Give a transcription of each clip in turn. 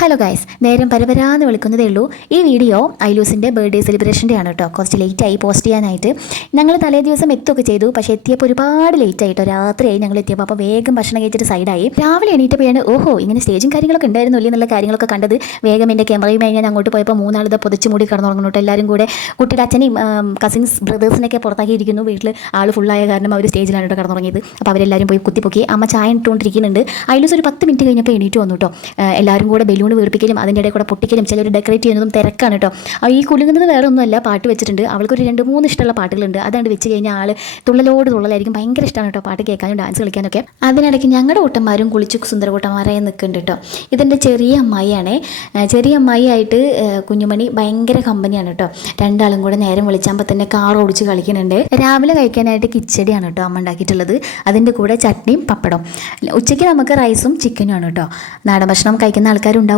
Hello guys നേരം പരപരാന്ന് വിളിക്കുന്നതേ ഉള്ളൂ. ഈ വീഡിയോ ഐലൂസിന്റെ ബർത്ത്ഡേ സെലിബ്രേഷന്റെ ആണ് കേട്ടോ. കുറച്ച് ലേറ്റായി പോസ്റ്റ് ചെയ്യാനായിട്ട്. ഞങ്ങൾ തലേ ദിവസം എത്തുകയൊക്കെ ചെയ്തു. പക്ഷേ എത്തിയപ്പോൾ ഒരുപാട് ലേറ്റ് ആയിട്ടോ രാത്രിയായി ഞങ്ങൾ എത്തിയപ്പോൾ അപ്പോൾ വേഗം ഭക്ഷണം കഴിച്ചിട്ട് സൈഡായി രാവിലെ എണീറ്റപ്പോഴാണ് ഓഹോ ഇങ്ങനെ സ്റ്റേജും കാര്യങ്ങളൊക്കെ ഉണ്ടായിരുന്നു എന്നുള്ള കാര്യങ്ങളൊക്കെ കണ്ടത്. വേഗം എന്റെ ക്യാമറയുമായി ഞാൻ അങ്ങോട്ട് പോയപ്പോൾ മൂന്നാളിത് പൊതിച്ച് മൂടി കിടന്നുറങ്ങുന്നു കേട്ടോ. എല്ലാവരും കൂടെ കുട്ടിയുടെ അച്ഛനെയും കസിൻസ് ബ്രദേഴ്സിനൊക്കെ പുറത്താക്കിയിരിക്കുന്നു. വീട്ടിൽ ആൾ ഫുള്ളായ കാരണം അവർ സ്റ്റേജിലാണ് കേട്ടോ കിടന്നുറങ്ങിയത്. അപ്പോൾ അവരെല്ലാവരും പോയി കുത്തിപ്പൊക്കി. അമ്മ ചായ ഇട്ടുകൊണ്ടിരിക്കുന്നുണ്ട്. ഐലൂസ് ഒരു പത്ത് മിനിറ്റ് കഴിഞ്ഞപ്പോൾ എണീറ്റ് വന്നു കേട്ടോ. എല്ലാവരും കൂടെ ബലൂൺ വീർപ്പിക്കലും അതിന്റെ ഇടയിൽ കൂടെ പൊട്ടിക്കലും ചിലർ ഡെക്കറേറ്റ് ചെയ്യുന്നതും തിരക്കാണ് കേട്ടോ ഈ കുലുങ്ങുന്നത് വേറെ ഒന്നുമല്ല പാട്ട് വെച്ചിട്ടുണ്ട് അവൾക്കൊരു രണ്ട് മൂന്ന് ഇഷ്ടമുള്ള പാട്ടുകളുണ്ട് അതാണ്ട് വെച്ച് കഴിഞ്ഞാൽ ആൾ തുള്ളലോട് തുള്ളലായിരിക്കും ഭയങ്കര ഇഷ്ടമാണ് കേട്ടോ പാട്ട് കേൾക്കാനും ഡാൻസ് കളിക്കാനൊക്കെ അതിനിടയ്ക്ക് ഞങ്ങളുടെ കൂട്ടന്മാരും കുളിച്ചു സുന്ദരകൂട്ടന്മാരായി നിൽക്കുന്നുണ്ട് കേട്ടോ ഇതെന്റെ ചെറിയ അമ്മായിയാണേ ചെറിയ അമ്മായിയായിട്ട് കുഞ്ഞുമണി ഭയങ്കര കമ്പനിയാണ് കേട്ടോ രണ്ടാളും കൂടെ നേരം വിളിച്ചാകുമ്പോൾ തന്നെ കാർ ഓടിച്ച് കളിക്കുന്നുണ്ട് രാവിലെ കഴിക്കാനായിട്ട് കിച്ചടിയാണ് കേട്ടോ അമ്മ ഉണ്ടാക്കിയിട്ടുള്ളത് അതിന്റെ കൂടെ ചട്നിയും പപ്പടം ഉച്ചയ്ക്ക് നമുക്ക് റൈസും ചിക്കനും ആണ് കേട്ടോ നാടൻ ഭക്ഷണം കഴിക്കുന്ന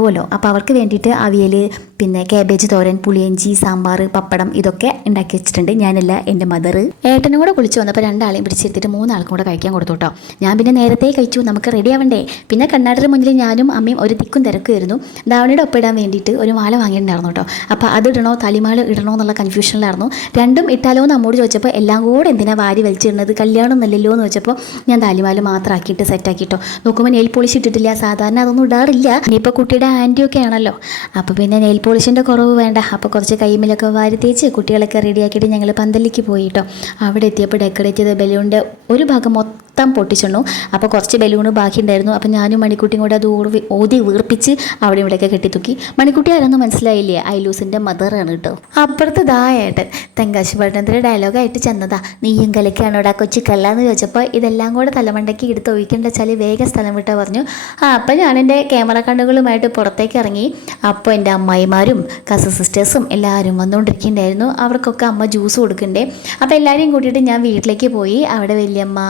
ആൾക്കാരുണ്ടാവുമല്ലോ അപ്പോൾ അവർക്ക് വേണ്ടിയിട്ട് അവിയൽ പിന്നെ കാബേജ് തോരൻ പുളിയഞ്ചി സാമ്പാർ പപ്പടം ഇതൊക്കെ ഉണ്ടാക്കി വെച്ചിട്ടുണ്ട്. ഞാനല്ല എന്റെ മദർ ഏട്ടനും കൂടെ കുളിച്ച് വന്നപ്പോൾ രണ്ടാളെയും പിടിച്ചെടുത്തിട്ട് മൂന്നാൾക്കും കൂടെ കഴിക്കാൻ കൊടുത്തു കേട്ടോ. ഞാൻ പിന്നെ നേരത്തെ കഴിച്ചു. നമുക്ക് റെഡി ആവണ്ടേ? പിന്നെ കണ്ണാടിയുടെ മുന്നിൽ ഞാനും അമ്മയും ഒരു തിക്കും തിരക്കുമായിരുന്നു. ധാവണിയുടെ ഒപ്പിടാൻ വേണ്ടിയിട്ട് ഒരു മാല വാങ്ങിയിട്ടുണ്ടായിരുന്നു കേട്ടോ. അപ്പോൾ അതിടണോ തലിമാല ഇടണോ എന്നുള്ള കൺഫ്യൂഷനിലായിരുന്നു രണ്ടും ഇട്ടാലോ എന്ന് അമ്മോട് ചോദിച്ചപ്പോൾ എല്ലാം കൂടെ എന്തിനാ വാരി വലിച്ചിടുന്നത്? കല്യാണം ഒന്നല്ലല്ലോ എന്ന് വെച്ചപ്പോൾ ഞാൻ താലിമാല മാത്രമാക്കിയിട്ട് സെറ്റാക്കിയിട്ടോ നോക്കുമ്പോൾ നെയിൽ പോളിഷ് ഇട്ടിട്ടില്ല. സാധാരണ അതൊന്നും ഇടാറില്ല. ഇനിയിപ്പോൾ കുട്ടിയുടെ ആന്റിയൊക്കെ ആണല്ലോ അപ്പോൾ പിന്നെ നെയിൽ പോളിഷിന്റെ കുറവ് വേണ്ട. അപ്പോൾ കുറച്ച് കൈമിലൊക്കെ വാരി തേച്ച് കുട്ടികളൊക്കെ റെഡിയാക്കിയിട്ട് ഞങ്ങൾ പന്തലിലേക്ക് പോയിട്ടോ അവിടെ എത്തിയപ്പോൾ ഡെക്കറേറ്റ് ചെയ്ത ബലൂണിന്റെ ഒരു ഭാഗം മൊത്തം പൊട്ടിച്ചെണ്ണു. അപ്പോൾ കുറച്ച് ബലൂണ് ബാക്കിയുണ്ടായിരുന്നു. അപ്പോൾ ഞാനും മണിക്കുട്ടിയും കൂടെ അത് ഓടി ഓതി വീർപ്പിച്ച് അവിടെ ഇവിടെയൊക്കെ കെട്ടിത്തൂക്കി. മണിക്കുട്ടി ആരൊന്നും മനസ്സിലായില്ലേ? ഐലൂസിന്റെ മദറാണ് കേട്ടോ. അപ്പുറത്ത് ദായേട്ടൻ തെങ്കാശി പട്ടണത്തിന്റെ ഡയലോഗായിട്ട് ചെന്നതാ. നീയും കലക്കാണോടാ കൊച്ചു കല്ലാന്ന് ചോദിച്ചപ്പോൾ ഇതെല്ലാം കൂടെ തലമണ്ടയ്ക്ക് എടുത്ത് ഒഴിക്കേണ്ട വെച്ചാൽ വേഗം സ്ഥലം വിട്ടാൽ പറഞ്ഞു. ആ അപ്പം ഞാൻ എന്റെ ക്യാമറ കണ്ണുകളുമായിട്ട് പുറത്തേക്ക് ഇറങ്ങി. അപ്പോൾ എന്റെ അമ്മായിമാരും കസ സിസ്റ്റേഴ്സും എല്ലാവരും വന്നുകൊണ്ടിരിക്കുന്നുണ്ടായിരുന്നു അവർക്കൊക്കെ അമ്മ ജ്യൂസ് കൊടുക്കണ്ടേ. അപ്പോൾ എല്ലാവരെയും കൂട്ടിയിട്ട് ഞാൻ വീട്ടിലേക്ക് പോയി. അവിടെ വല്യമ്മ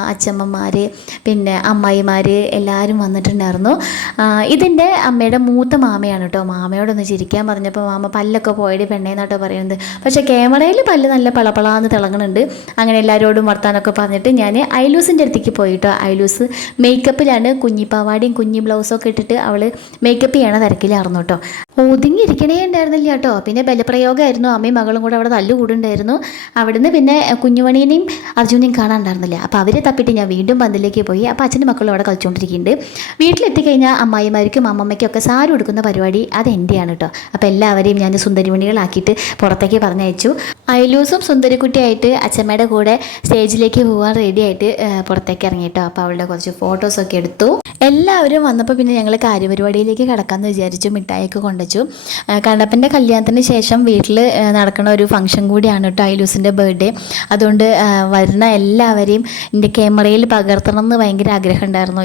അച്ഛമ്മമാർ പിന്നെ അമ്മായിമാർ എല്ലാവരും വന്നിട്ടുണ്ടായിരുന്നു. ഇതിന്റെ ഇതെന്റെ അമ്മയുടെ മൂത്ത മാമയാണ് കേട്ടോ മാമയോടൊന്ന് ചിരിക്കാൻ പറഞ്ഞപ്പോൾ മാമ പല്ലൊക്കെ പോയത് പെണ്ണേന്നാട്ടോ പറയുന്നത്. പക്ഷേ ക്യാമറയിൽ പല്ല് നല്ല പളപളാന്ന് തിളങ്ങുന്നുണ്ട് അങ്ങനെ എല്ലാവരോടും വർത്താനൊക്കെ പറഞ്ഞിട്ട് ഞാൻ ഐലൂസിന്റെ അടുത്തേക്ക് പോയി കേട്ടോ ഐലൂസ് മേക്കപ്പിലാണ് കുഞ്ഞിപ്പാവാടിയും കുഞ്ഞി ബ്ലൗസൊക്കെ ഇട്ടിട്ട് അവൾ മേക്കപ്പ് ചെയ്യണ തിരക്കിലായിരുന്നു കേട്ടോ ഒതുങ്ങിയിരിക്കണേ ഉണ്ടായിരുന്നില്ല കേട്ടോ. പിന്നെ ബലപ്രയോഗമായിരുന്നു. അമ്മയും മകളും കൂടെ അവിടെ തല്ലുകൂടുണ്ടായിരുന്നു അവിടുന്ന് പിന്നെ കുഞ്ഞുമണീനെയും അർജുനെയും കാണാണ്ടായിരുന്നില്ല അപ്പോൾ അവരെ തപ്പിട്ട് ഞാൻ വീണ്ടും പന്തിലേക്ക് പോയി. അപ്പോൾ അച്ഛന്റെ മക്കളും അവിടെ കളിച്ചുകൊണ്ടിരിക്കുന്നുണ്ട്. വീട്ടിലെത്തിക്കഴിഞ്ഞാൽ അമ്മായിമാർക്കും അമ്മമ്മയ്ക്കും ഒക്കെ സാരി കൊടുക്കുന്ന പരിപാടി അത് എന്റെയാണ് കേട്ടോ. അപ്പോൾ എല്ലാവരെയും ഞാൻ സുന്ദരിമണികളാക്കിയിട്ട് പുറത്തേക്ക് പറഞ്ഞയച്ചു. ഐലൂസും സുന്ദരിക്കുട്ടിയായിട്ട് അച്ഛമ്മയുടെ കൂടെ സ്റ്റേജിലേക്ക് പോകാൻ റെഡിയായിട്ട് പുറത്തേക്ക് ഇറങ്ങി കേട്ടോ. അപ്പോൾ അവളുടെ കുറച്ച് ഫോട്ടോസൊക്കെ എടുത്തു. എല്ലാവരും വന്നപ്പോൾ പിന്നെ ഞങ്ങൾ കാര്യപരിപാടിയിലേക്ക് കിടക്കാമെന്ന് വിചാരിച്ചു. മിഠായിയൊക്കെ കൊണ്ടുവച്ചു. കണ്ണപ്പന്റെ കല്യാണത്തിന് ശേഷം വീട്ടിൽ നടക്കുന്ന ഒരു ഫംഗ്ഷൻ കൂടിയാണ് കേട്ടോ ഐലൂസിന്റെ ബർത്ത്ഡേ. അതുകൊണ്ട് വരുന്ന എല്ലാവരെയും എന്റെ ക്യാമറയിൽ പകർത്തണം എന്ന് ഭയങ്കര ആഗ്രഹം ഉണ്ടായിരുന്നു.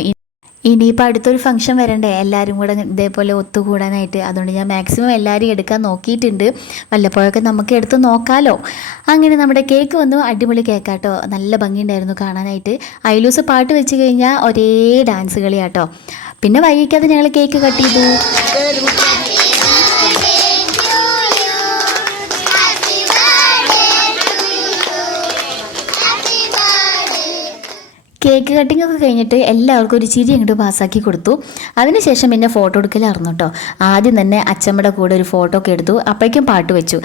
ഇനിയിപ്പോൾ അടുത്തൊരു ഫംഗ്ഷൻ വരണ്ടേ? എല്ലാവരും കൂടെ ഇതേപോലെ ഒത്തുകൂടാനായിട്ട്. അതുകൊണ്ട് ഞാൻ മാക്സിമം എല്ലാവരും എടുക്കാൻ നോക്കിയിട്ടുണ്ട്. വല്ലപ്പോഴൊക്കെ നമുക്ക് എടുത്ത് നോക്കാലോ. അങ്ങനെ നമ്മുടെ കേക്ക് വന്നു. അടിപൊളി കേക്കാട്ടോ നല്ല ഭംഗിയുണ്ടായിരുന്നു കാണാനായിട്ട്. ഐലൂസ് പാട്ട് വെച്ച് കഴിഞ്ഞാൽ ഒരേ ഡാൻസ് കളിയാട്ടോ പിന്നെ വൈകിക്കാതെ ഞങ്ങൾ കേക്ക് കട്ട് ചെയ്തു. കേക്ക് കട്ടിംഗ് ഒക്കെ കഴിഞ്ഞിട്ട് എല്ലാവർക്കും ഒരു ചിരി അങ്ങോട്ട് പാസ്സാക്കി കൊടുത്തു. അതിനുശേഷം പിന്നെ ഫോട്ടോ എടുക്കലായിരുന്നു കേട്ടോ ആദ്യം തന്നെ അച്ഛമ്മയുടെ കൂടെ ഒരു ഫോട്ടോ ഒക്കെ എടുത്തു. അപ്പോഴേക്കും പാട്ട് വെച്ചു.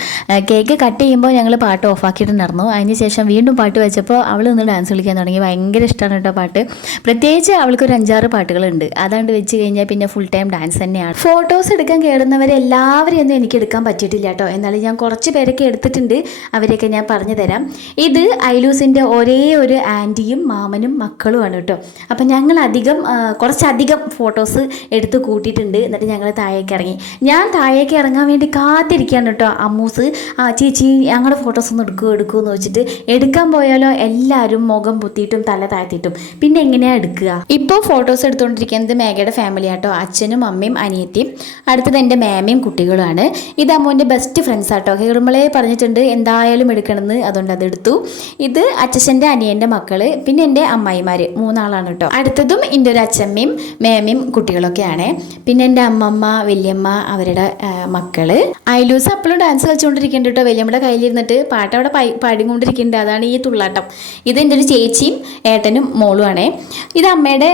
കേക്ക് കട്ട് ചെയ്യുമ്പോൾ ഞങ്ങൾ പാട്ട് ഓഫ് ഓഫാക്കിയിട്ടുണ്ടായിരുന്നു അതിന് ശേഷം വീണ്ടും പാട്ട് വെച്ചപ്പോൾ അവൾ നിന്ന് ഡാൻസ് കളിക്കാൻ തുടങ്ങി. ഭയങ്കര ഇഷ്ടമാണ് കേട്ടോ പാട്ട്. പ്രത്യേകിച്ച് അവൾക്ക് ഒരു അഞ്ചാറ് പാട്ടുകളുണ്ട്. അതാണ്ട് വെച്ച് കഴിഞ്ഞാൽ പിന്നെ ഫുൾ ടൈം ഡാൻസ് തന്നെയാണ്. ഫോട്ടോസ് എടുക്കാൻ കയറുന്നവരെ എല്ലാവരെയും ഒന്നും എനിക്ക് എടുക്കാൻ പറ്റിയിട്ടില്ല കേട്ടോ എന്നാലും ഞാൻ കുറച്ച് പേരൊക്കെ എടുത്തിട്ടുണ്ട്. അവരെയൊക്കെ ഞാൻ പറഞ്ഞു തരാം ഇത് ഐലൂസിന്റെ ഒരേ ഒരു ആന്റിയും മാമനും മക്കളുമാണ് കേട്ടോ. അപ്പം ഞങ്ങൾ അധികം കുറച്ചധികം ഫോട്ടോസ് എടുത്ത് കൂട്ടിയിട്ടുണ്ട്. എന്നിട്ട് ഞങ്ങൾ താഴേക്ക് ഇറങ്ങി. ഞാൻ താഴേക്ക് ഇറങ്ങാൻ വേണ്ടി കാത്തിരിക്കുകയാണ് കേട്ടോ അമ്മൂസ്. ആ ചേച്ചി ഞങ്ങളുടെ ഫോട്ടോസ് ഒന്ന് എടുക്കുമോ എടുക്കുമോ എന്ന് വെച്ചിട്ട് എടുക്കാൻ പോയാലോ? എല്ലാവരും മുഖം പൊത്തിയിട്ടും തല താഴ്ത്തിയിട്ടും. പിന്നെ എങ്ങനെയാണ് എടുക്കുക? ഇപ്പോൾ ഫോട്ടോസ് എടുത്തുകൊണ്ടിരിക്കുന്നത് മേഘയുടെ ഫാമിലി ആട്ടോ അച്ഛനും അമ്മയും അനിയത്തിയും. അടുത്തത് എന്റെ മാമയും കുട്ടികളുമാണ്. ഇത് അമ്മൂന്റെ ബെസ്റ്റ് ഫ്രണ്ട്സ് ആട്ടോ. കയറുമ്പോഴേ പറഞ്ഞിട്ടുണ്ട് എന്തായാലും എടുക്കണമെന്ന്. അതുകൊണ്ട് അതെടുത്തു. ഇത് അച്ഛന്റെ അനിയന്റെ മക്കൾ പിന്നെ എന്റെ അമ്മായി അമ്മായിമാർ മൂന്നാളാണ് കേട്ടോ അടുത്തതും എന്റെ ഒരു അച്ഛമ്മയും മേമയും കുട്ടികളൊക്കെയാണ്. പിന്നെ എന്റെ അമ്മമ്മ വല്യമ്മ അവരുടെ മക്കൾ. ലൂസ് അപ്പോഴും ഡാൻസ് കളിച്ചുകൊണ്ടിരിക്കുന്നുണ്ട് കേട്ടോ വല്യമ്മയുടെ കയ്യിലിരുന്നിട്ട് പാട്ട് അവിടെ പാടിക്കൊണ്ടിരിക്കുന്നുണ്ട് അതാണ് ഈ തുള്ളാട്ടം. ഇത് എന്റെ ഒരു ചേച്ചിയും ഏട്ടനും മോളുമാണേ ഇത് അമ്മയുടെ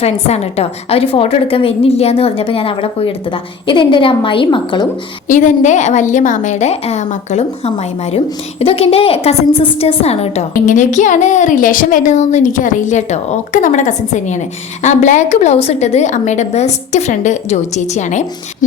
ഫ്രണ്ട്സാണ് കേട്ടോ അവർ ഫോട്ടോ എടുക്കാൻ വരുന്നില്ല എന്ന് പറഞ്ഞപ്പോൾ ഞാൻ അവിടെ പോയി എടുത്തതാ. ഇതെന്റെ ഒരു അമ്മായിയും മക്കളും. ഇതെന്റെ വലിയ മാമയുടെ മക്കളും അമ്മായിമാരും. ഇതൊക്കെ എന്റെ കസിൻ സിസ്റ്റേഴ്സാണ് കേട്ടോ എങ്ങനെയൊക്കെയാണ് റിലേഷൻ വരുന്നതെന്നൊന്നും എനിക്ക് അറിയില്ല കേട്ടോ. ഒക്കെ നമ്മുടെ കസിൻസ് തന്നെയാണ്. ആ ബ്ലാക്ക് ബ്ലൗസ് ഇട്ടത് അമ്മയുടെ ബെസ്റ്റ് ഫ്രണ്ട് ജോയി ചേച്ചിയാണ്.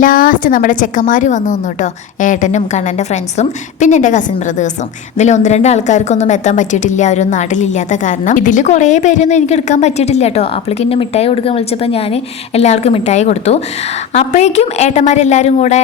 ലാസ്റ്റ് നമ്മുടെ ചെക്കന്മാർ വന്നു വന്നു കേട്ടോ. ഏട്ടനും കണ്ണന്റെ ഫ്രണ്ട്സും പിന്നെ എന്റെ കസിൻ ബ്രദേഴ്സും ഇതിൽ ഒന്ന് രണ്ട് ആൾക്കാർക്കൊന്നും എത്താൻ പറ്റിയിട്ടില്ല. അവരൊന്നും നാട്ടിലില്ലാത്ത കാരണം. ഇതിൽ കുറേ പേരൊന്നും എനിക്ക് എടുക്കാൻ പറ്റിയിട്ടില്ല കേട്ടോ. അപ്പോഴേക്കും എന്നെ മിഠായി കൊടുക്കാൻ വിളിച്ചപ്പോൾ ഞാൻ എല്ലാവർക്കും മിഠായി കൊടുത്തു. അപ്പോഴേക്കും ഏട്ടന്മാരെല്ലാവരും കൂടെ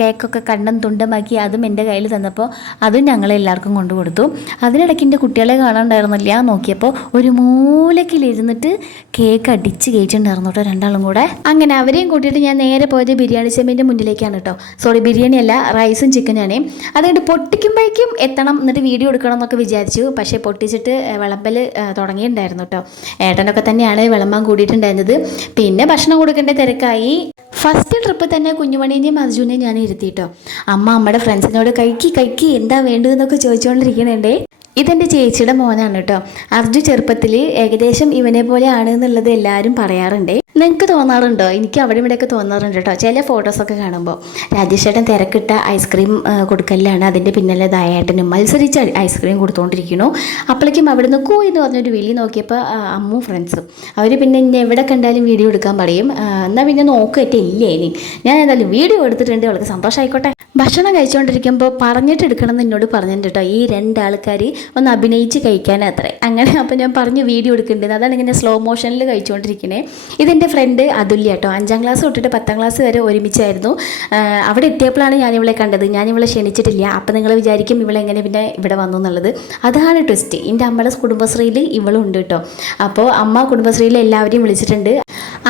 കേക്കൊക്കെ കണ്ണും തുണ്ടമാക്കി അതും എന്റെ കയ്യിൽ തന്നപ്പോൾ അതും ഞങ്ങളെല്ലാവർക്കും കൊണ്ടു കൊടുത്തു. അതിനിടയ്ക്ക് എന്റെ കുട്ടികളെ കാണാണ്ടായിരുന്നില്ല. നോക്കിയപ്പോൾ ഒരു മൂലക്കിലിരുന്നിട്ട് കേക്ക് അടിച്ച് കയറ്റിണ്ടായിരുന്നു കേട്ടോ രണ്ടാളും കൂടെ. അങ്ങനെ അവരെയും കൂട്ടിയിട്ട് ഞാൻ നേരെ പോയത് ബിരിയാണി ചെമ്മിന്റെ മുന്നിലേക്കാണ് കേട്ടോ സോറി ബിരിയാണി അല്ല റൈസും ചിക്കനാണ് അതുകൊണ്ട് പൊട്ടിക്കുമ്പോഴേക്കും എത്തണം എന്നിട്ട് വീഡിയോ എടുക്കണം എന്നൊക്കെ വിചാരിച്ചു. പക്ഷേ പൊട്ടിച്ചിട്ട് വിളമ്പൽ തുടങ്ങിയിട്ടുണ്ടായിരുന്നു കേട്ടോ ഏട്ടനൊക്കെ തന്നെയാണ് വിളമ്പാൻ കൂടിയിട്ടുണ്ടായിരുന്നത്. പിന്നെ ഭക്ഷണം കൊടുക്കേണ്ട തിരക്കായി. ഫസ്റ്റ് ട്രിപ്പ് തന്നെ കുഞ്ഞുമണീനെയും അർജുനെയും ഞാൻ ഇരുത്തിയിട്ടോ അമ്മ അമ്മയുടെ ഫ്രണ്ട്സിനോട് കഴിക്കി കഴിക്കി എന്താ വേണ്ടതെന്നൊക്കെ ചോദിച്ചുകൊണ്ടിരിക്കണുണ്ടേ ഇതെന്റെ ചേച്ചിയുടെ മോനാണ് കേട്ടോ അർജു ചെറുപ്പത്തിൽ ഏകദേശം ഇവനെ പോലെ ആണ് എന്നുള്ളത് എല്ലാവരും പറയാറുണ്ട്. നിങ്ങൾക്ക് തോന്നാറുണ്ടോ? എനിക്ക് അവിടെ ഇവിടെയൊക്കെ തോന്നാറുണ്ട് കേട്ടോ ചില ഫോട്ടോസൊക്കെ കാണുമ്പോൾ രാജേഷേട്ടൻ തിരക്കിട്ട ഐസ്ക്രീം കൊടുക്കലാണ് അതിന്റെ പിന്നിലെ ദയേട്ടനും മത്സരിച്ച് ഐസ്ക്രീം കൊടുത്തുകൊണ്ടിരിക്കുന്നു അപ്പോഴേക്കും അവിടെ നിന്ന് കൂ എന്ന് പറഞ്ഞൊരു വിളി നോക്കിയപ്പോൾ അമ്മു ഫ്രണ്ട്സും അവർ പിന്നെ ഇന്നെ എവിടെ കണ്ടാലും വീഡിയോ എടുക്കാൻ പറയും. എന്നാൽ പിന്നെ നോക്കട്ടെ ഇല്ലേ ഇനി. ഞാൻ എന്തായാലും വീഡിയോ എടുത്തിട്ടുണ്ട്. അവൾക്ക് സന്തോഷമായിക്കോട്ടെ ഭക്ഷണം കഴിച്ചുകൊണ്ടിരിക്കുമ്പോൾ പറഞ്ഞിട്ട് എടുക്കണം എന്ന് എന്നോട് പറഞ്ഞിട്ടുണ്ട് കേട്ടോ ഈ രണ്ടാൾക്കാർ ഒന്ന് അഭിനയിച്ച് കഴിക്കാനത്രേ അങ്ങനെ അപ്പോൾ ഞാൻ പറഞ്ഞു വീഡിയോ എടുക്കേണ്ടത് അതാണ് ഇങ്ങനെ സ്ലോ മോഷനിൽ കഴിച്ചുകൊണ്ടിരിക്കണേ ഇതെന്റെ ഫ്രണ്ട് അതുല്യ കേട്ടോ അഞ്ചാം ക്ലാസ് തൊട്ടിട്ട് പത്താം ക്ലാസ് വരെ ഒരുമിച്ചായിരുന്നു. അവിടെ എത്തിയപ്പോഴാണ് ഞാൻ ഇവളെ കണ്ടത്. ഞാൻ ഇവളെ ക്ഷണിച്ചിട്ടില്ല. അപ്പം നിങ്ങൾ വിചാരിക്കും ഇവളെ എങ്ങനെ പിന്നെ ഇവിടെ വന്നു എന്നുള്ളത്. അതാണ് ട്വിസ്റ്റ് എന്റെ അമ്മയുടെ കുടുംബശ്രീയിൽ ഇവളും ഉണ്ട് കേട്ടോ അപ്പോൾ അമ്മ കുടുംബശ്രീയിൽ എല്ലാവരെയും വിളിച്ചിട്ടുണ്ട്.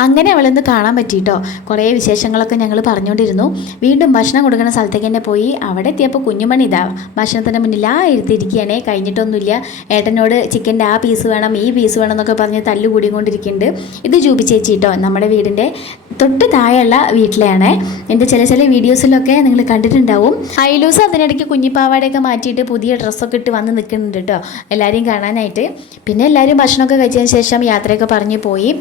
അങ്ങനെ അവളൊന്ന് കാണാൻ പറ്റിയിട്ടോ കുറേ വിശേഷങ്ങളൊക്കെ ഞങ്ങൾ പറഞ്ഞുകൊണ്ടിരുന്നു. വീണ്ടും ഭക്ഷണം കൊടുക്കുന്ന സ്ഥലത്തേക്ക് തന്നെ പോയി. അവിടെ എത്തിയപ്പോൾ കുഞ്ഞുമണി ഇതാ ഭക്ഷണത്തിന്റെ മുന്നിൽ ആ ഇരുത്തിയിരിക്കുകയാണേ. കഴിഞ്ഞിട്ടൊന്നുമില്ല. ഏട്ടനോട് ചിക്കന്റെ ആ പീസ് വേണം ഈ പീസ് വേണം എന്നൊക്കെ പറഞ്ഞ് തല്ലുകൂടിക്കൊണ്ടിരിക്കുന്നുണ്ട്. ഇത് ജൂബി കേട്ടോ നമ്മുടെ വീടിന്റെ തൊട്ട് താഴെയുള്ള വീട്ടിലെയാണ്. എന്റെ ചില ചില വീഡിയോസിലൊക്കെ നിങ്ങൾ കണ്ടിട്ടുണ്ടാവും. ഹൈലൂസ് അതിനിടയ്ക്ക് കുഞ്ഞിപ്പാവാടയൊക്കെ മാറ്റിയിട്ട് പുതിയ ഡ്രസ്സൊക്കെ ഇട്ട് വന്ന് നിൽക്കുന്നുണ്ട് കേട്ടോ എല്ലാവരെയും കാണാനായിട്ട്. പിന്നെ എല്ലാവരും ഭക്ഷണമൊക്കെ കഴിച്ചതിന് ശേഷം യാത്രയൊക്കെ പറഞ്ഞു പോയി.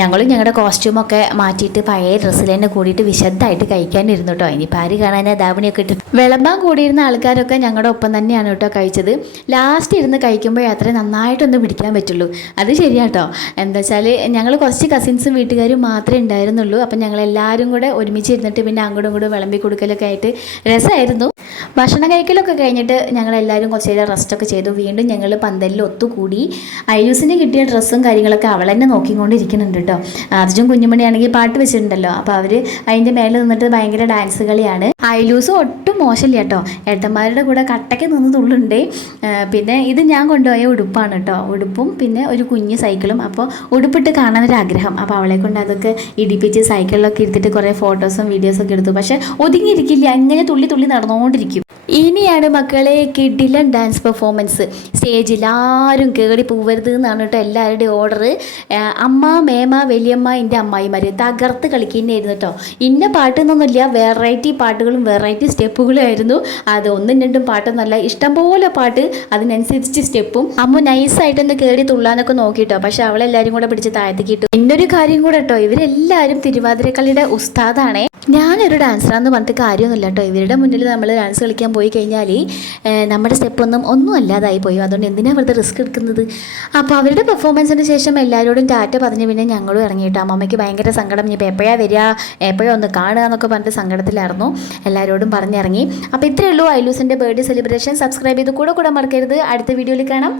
ഞങ്ങളും ഞങ്ങളുടെ കോസ്റ്റ്യൂമൊക്കെ മാറ്റിയിട്ട് പഴയ ഡ്രസ്സിൽ തന്നെ കൂടിയിട്ട് വിശദമായിട്ട് കഴിക്കാനിരുന്നു കേട്ടോ ഇനിയിപ്പോൾ ആര് കാണാനാ ധാവണിയൊക്കെ ഇട്ട് വിളമ്പാൻ കൂടിയിരുന്ന ആൾക്കാരൊക്കെ ഞങ്ങളുടെ ഒപ്പം തന്നെയാണ് കേട്ടോ കഴിച്ചത്. ലാസ്റ്റ് ഇരുന്ന് കഴിക്കുമ്പോൾ അത്രയും നന്നായിട്ടൊന്ന് പിടിക്കാൻ പറ്റുള്ളൂ. അത് ശരിയാട്ടോ എന്താ വെച്ചാൽ ഞങ്ങൾ കുറച്ച് കസിൻസും വീട്ടുകാരും മാത്രമേ ഉണ്ടായിരുന്നുള്ളൂ. അപ്പം ഞങ്ങൾ എല്ലാവരും കൂടെ ഒരുമിച്ച് ഇരുന്നിട്ട് പിന്നെ അങ്ങോട്ടും ഇങ്ങോട്ടും വിളമ്പി കൊടുക്കലൊക്കെ ആയിട്ട് രസമായിരുന്നു. ഭക്ഷണം കഴിക്കലൊക്കെ കഴിഞ്ഞിട്ട് ഞങ്ങൾ എല്ലാവരും കുറച്ച് നേരം റെസ്റ്റൊക്കെ ചെയ്തു. വീണ്ടും ഞങ്ങൾ പന്തലിൽ ഒത്തുകൂടി അയ്യൂസിന് കിട്ടിയ ഡ്രസ്സും കാര്യങ്ങളൊക്കെ അവൾ തന്നെ നോക്കിക്കൊണ്ടിരിക്കുന്നുണ്ട് കേട്ടോ അർജുൻ കുഞ്ഞുമണിയാണെങ്കിൽ പാട്ട് വെച്ചിട്ടുണ്ടല്ലോ. അപ്പോൾ അവർ അതിന്റെ മേലെ നിന്നിട്ട് ഭയങ്കര ഡാൻസ് കളിയാണ്. അയലൂസ് ഒട്ടും മോശമില്ല കേട്ടോ ഏട്ടന്മാരുടെ കൂടെ കട്ടയ്ക്ക് നിന്ന് തുള്ളുണ്ട്. പിന്നെ ഇത് ഞാൻ കൊണ്ടുപോയ ഉടുപ്പാണ് കേട്ടോ ഉടുപ്പും പിന്നെ ഒരു കുഞ്ഞ് സൈക്കിളും അപ്പോൾ ഉടുപ്പിട്ട് കാണാൻ ഒരു ആഗ്രഹം അപ്പോൾ അവളെ കൊണ്ട് അതൊക്കെ ഇടിപ്പിച്ച് സൈക്കിളിലൊക്കെ എടുത്തിട്ട് കുറേ ഫോട്ടോസും വീഡിയോസൊക്കെ എടുത്തു. പക്ഷേ ഒതുങ്ങിയിരിക്കില്ല. അങ്ങനെ തുള്ളി തുള്ളി നടന്നുകൊണ്ടിരിക്കും. ഇനിയാണ് മക്കളെ കിഡിലൻ ഡാൻസ് പെർഫോമൻസ്. സ്റ്റേജിൽ ആരും കയറി പോവരുത് എന്നാണ് കേട്ടോ എല്ലാവരുടെയും ഓർഡർ അമ്മ മേമ വലിയമ്മ എന്റെ അമ്മായിമാർ തകർത്ത് കളിക്കുന്നതായിരുന്നു കേട്ടോ. ഇന്ന പാട്ടെന്നൊന്നുമില്ല വെറൈറ്റി പാട്ടുകളും വെറൈറ്റി സ്റ്റെപ്പുകളും ആയിരുന്നു. അത് ഒന്നും രണ്ടും പാട്ടൊന്നുമല്ല ഇഷ്ടംപോലെ പാട്ട് അതിനനുസരിച്ച് സ്റ്റെപ്പും. അമ്മ നൈസായിട്ടൊന്ന് കയറി തുള്ളാനൊക്കെ നോക്കിട്ടോ പക്ഷെ അവളെല്ലാവരും കൂടെ പിടിച്ച് താഴ്ത്തിക്കിട്ടു ഇന്നൊരു കാര്യം കൂടെ കേട്ടോ ഇവരെല്ലാവരും തിരുവാതിരക്കളിയുടെ ഉസ്താദാണേ. ഞാനൊരു ഡാൻസറാന്ന് പറഞ്ഞിട്ട് കാര്യമൊന്നുമില്ല കേട്ടോ. ഇവരുടെ മുന്നിൽ നമ്മൾ ഡാൻസ് കളിക്കാൻ പോയി കഴിഞ്ഞാൽ നമ്മുടെ സ്റ്റെപ്പൊന്നും ഒന്നും അല്ലാതായി പോയി. അതുകൊണ്ട് എന്തിനാണ് വെറുതെ റിസ്ക് എടുക്കുന്നത്? അപ്പോൾ അവരുടെ പെർഫോമൻസിന് ശേഷം എല്ലാവരോടും ടാറ്റ പറഞ്ഞ് പിന്നെ ഞങ്ങളും ഇറങ്ങിയിട്ടോ അമ്മമ്മയ്ക്ക് ഭയങ്കര സങ്കടം. ഇനി ഇപ്പോൾ എപ്പോഴാണ് വരിക? എപ്പോഴാണ് ഒന്ന് കാണുക എന്നൊക്കെ പറഞ്ഞിട്ട് സങ്കടത്തിലായിരുന്നു. എല്ലാവരോടും പറഞ്ഞിറങ്ങി. അപ്പോൾ ഇത്രയേ ഉള്ളൂ. ഐലൂസിന്റെ ബർത്ത്ഡേ സെലിബ്രേഷൻ സബ്സ്ക്രൈബ് ചെയ്ത് കൂടെ കൂടെ മറക്കരുത്. അടുത്ത വീഡിയോയിൽ കാണാം.